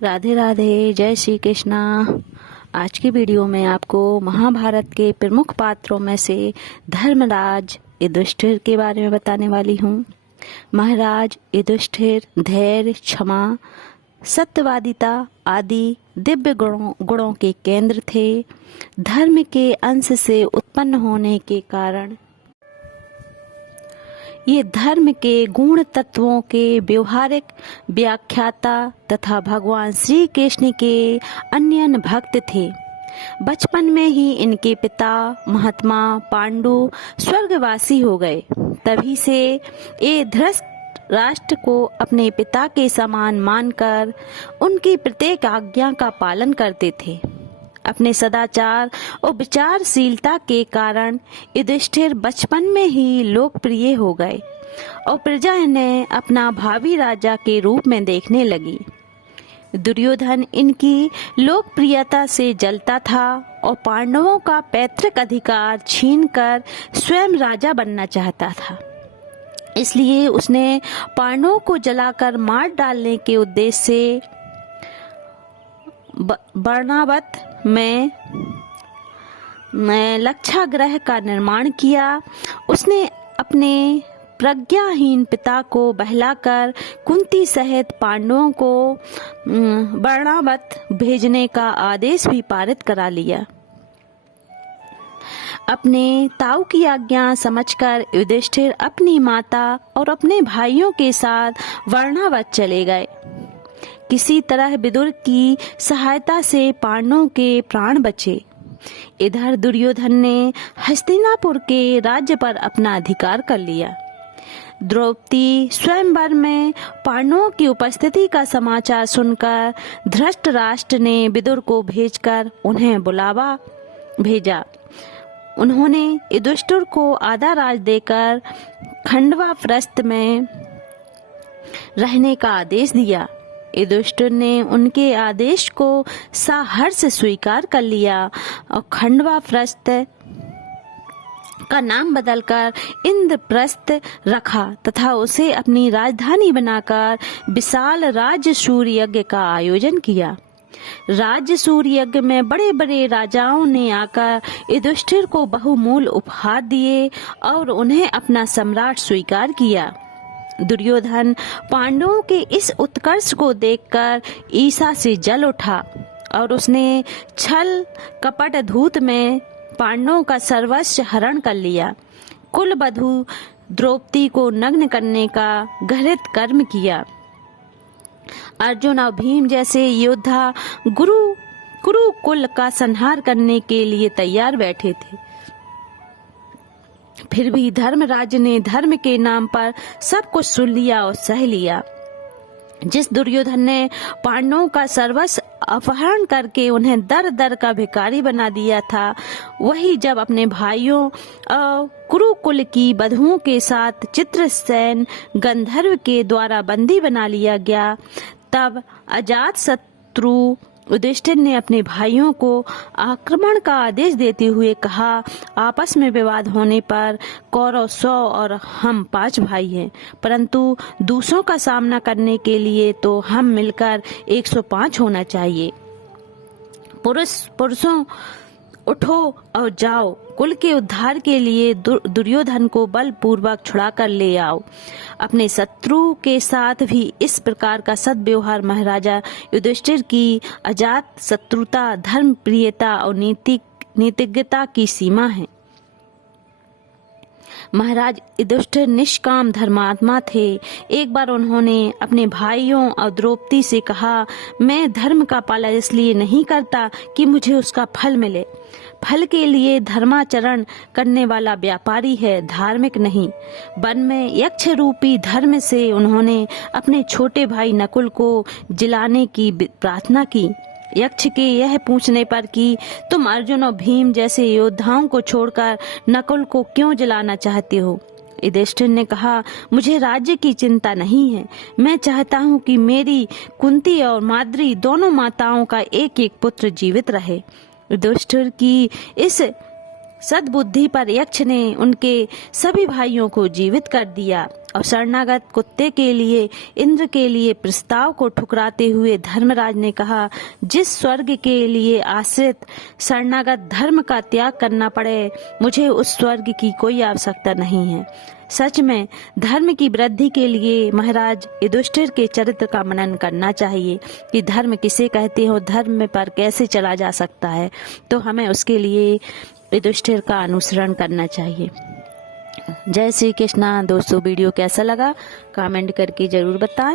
राधे राधे, जय श्री कृष्णा। आज की वीडियो में आपको महाभारत के प्रमुख पात्रों में से धर्मराज युधिष्ठिर के बारे में बताने वाली हूँ। महाराज युधिष्ठिर धैर्य, क्षमा, सत्यवादिता आदि दिव्य गुणों के केंद्र थे। धर्म के अंश से उत्पन्न होने के कारण ये धर्म के गुण तत्वों के व्यवहारिक व्याख्याता तथा भगवान श्री कृष्ण के अन्य भक्त थे। बचपन में ही इनके पिता महात्मा पांडु स्वर्गवासी हो गए। तभी से ये धृतराष्ट्र को अपने पिता के समान मानकर उनकी प्रत्येक आज्ञा का पालन करते थे। अपने सदाचार और विचारशीलता के कारण युधिष्ठिर बचपन में ही लोकप्रिय हो गए और प्रजा इन्हें अपना भावी राजा के रूप में देखने लगी। दुर्योधन इनकी लोकप्रियता से जलता था और पांडवों का पैतृक अधिकार छीनकर स्वयं राजा बनना चाहता था। इसलिए उसने पांडवों को जलाकर मार डालने के उद्देश्य से बर्णावत में लक्षागृह का निर्माण किया। उसने अपने प्रज्ञाहीन पिता को बहलाकर कुंती सहित पांडवों को बर्णावत भेजने का आदेश भी पारित करा लिया। अपने ताऊ की आज्ञा समझकर युधिष्ठिर अपनी माता और अपने भाइयों के साथ वर्णावत चले गए। किसी तरह विदुर की सहायता से पांडवों के प्राण बचे। इधर दुर्योधन ने हस्तिनापुर के राज्य पर अपना अधिकार कर लिया। द्रौपदी स्वयंवर में पांडवों की उपस्थिति का समाचार सुनकर धृतराष्ट्र ने विदुर को भेजकर उन्हें बुलावा भेजा। उन्होंने युधिष्ठिर को आधा राज देकर खंडवा प्रस्थ में रहने का आदेश दिया। युधिष्ठिर ने उनके आदेश को सहर्ष स्वीकार कर लिया और खंडवा प्रस्थ का नाम बदलकर इंद्रप्रस्थ रखा तथा उसे अपनी राजधानी बनाकर विशाल राजसूय यज्ञ का आयोजन किया। राजसूय यज्ञ में बड़े बड़े राजाओं ने आकर युधिष्ठिर को बहुमूल्य उपहार दिए और उन्हें अपना सम्राट स्वीकार किया। दुर्योधन पांडवों के इस उत्कर्ष को देखकर ईर्ष्या से जल उठा और उसने छल कपट धूर्त में पांडवों का सर्वस्व हरण कर लिया। कुल वधू द्रौपदी को नग्न करने का घृणित कर्म किया। अर्जुन और भीम जैसे योद्धा कुरुकुल का संहार करने के लिए तैयार बैठे थे। फिर भी धर्मराज ने धर्म के नाम पर सब कुछ सुन लिया और सह लिया। जिस दुर्योधन ने पांडवों का सर्वस्व अपहरण करके उन्हें दर दर का भिखारी बना दिया था, वही जब अपने भाइयों कुरुकुल की वधुओं के साथ चित्रसेन गंधर्व के द्वारा बंदी बना लिया गया, तब अजातशत्रु युधिष्ठिर ने अपने भाइयों को आक्रमण का आदेश देते हुए कहा, आपस में विवाद होने पर कौरव 100 और हम 5 भाई हैं, परंतु दूसरों का सामना करने के लिए तो हम मिलकर 105 होना चाहिए। पुरुषों उठो और जाओ, कुल के उद्धार के लिए दुर्योधन को बलपूर्वक छुड़ा कर ले आओ। अपने शत्रु के साथ भी इस प्रकार का सद्व्यवहार महाराजा युधिष्ठिर की अजात शत्रुता, धर्म प्रियता और नीतिज्ञता की सीमा है। महाराज युधिष्ठिर निष्काम धर्मात्मा थे। एक बार उन्होंने अपने भाइयों और द्रौपदी से कहा, मैं धर्म का पालन इसलिए नहीं करता कि मुझे उसका फल मिले। फल के लिए धर्माचरण करने वाला व्यापारी है, धार्मिक नहीं। वन में यक्ष रूपी धर्म से उन्होंने अपने छोटे भाई नकुल को जिलाने की प्रार्थना की। यक्ष के यह पूछने पर कि तुम अर्जुन और भीम जैसे योद्धाओं को छोड़कर नकुल को क्यों जलाना चाहते हो, युधिष्ठिर ने कहा, मुझे राज्य की चिंता नहीं है। मैं चाहता हूँ कि मेरी कुंती और माद्री दोनों माताओं का एक एक पुत्र जीवित रहे। युधिष्ठिर की इस सद्बुद्धि पर यक्ष ने उनके सभी भाइयों को जीवित कर दिया और शरणागत कुत्ते के लिए इंद्र के लिए प्रस्ताव को ठुकराते हुए धर्मराज ने कहा, जिस स्वर्ग के लिए आश्रित शरणागत धर्म का त्याग करना पड़े, मुझे उस स्वर्ग की कोई आवश्यकता नहीं है। सच में धर्म की वृद्धि के लिए महाराज युधिष्ठिर के चरित्र का मनन करना चाहिए कि धर्म किसे कहते हो, धर्म पर कैसे चला जा सकता है। तो हमें उसके लिए युधिष्ठिर का अनुसरण करना चाहिए। जय श्री कृष्णा। दोस्तों, वीडियो कैसा लगा कमेंट करके जरूर बताएं।